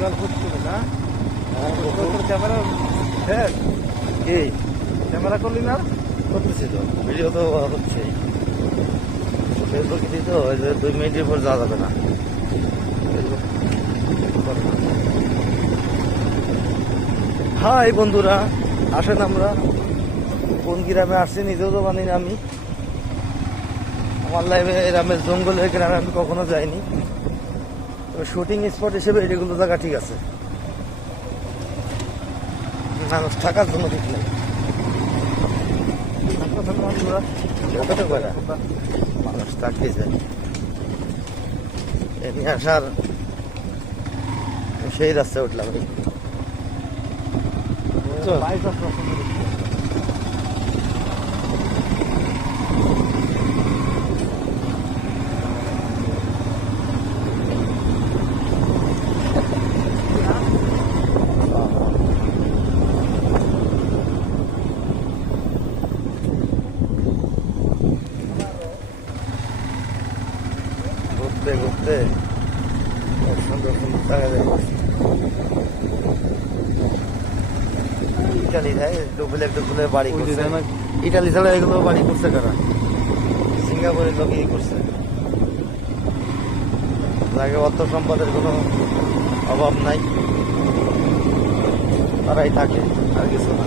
জল ফুটছে না? ক্যামেরা শেষ? কি ক্যামেরা করলি না? করতেছি তো, ভিডিও তো হচ্ছে ফেসবুকে দিই তো, ওই যে 2 মিনিটের পর যাওয়া যাবে না। হাই বন্ধুরা, আসেন আমরা কোন গ্রামে আসছি নিজেও তো জানি না আমি। আমার লাইফে গ্রামের জঙ্গলের গ্রামে আমি কখনো যাইনি, তবে শুটিং স্পট হিসেবে এগুলো জায়গা ঠিক আছে, মানুষ থাকার জন্য ঠিক নেই। মানুষ থাকতেই যায়, এমনি আসার সেই রাস্তায় উঠলাম। ঘুরতে ঘুরতে সুন্দর সুন্দর জায়গা দেখো। ইটালি ডুবলে বাড়ি করছে, ইটালি ছাড়া এগুলো বাড়ি করছে কারা? সিঙ্গাপুরের লোক এই করছে, যাকে অর্থ সম্পদের কোনো অভাব নাই, তারাই থাকে, আর কিছু না।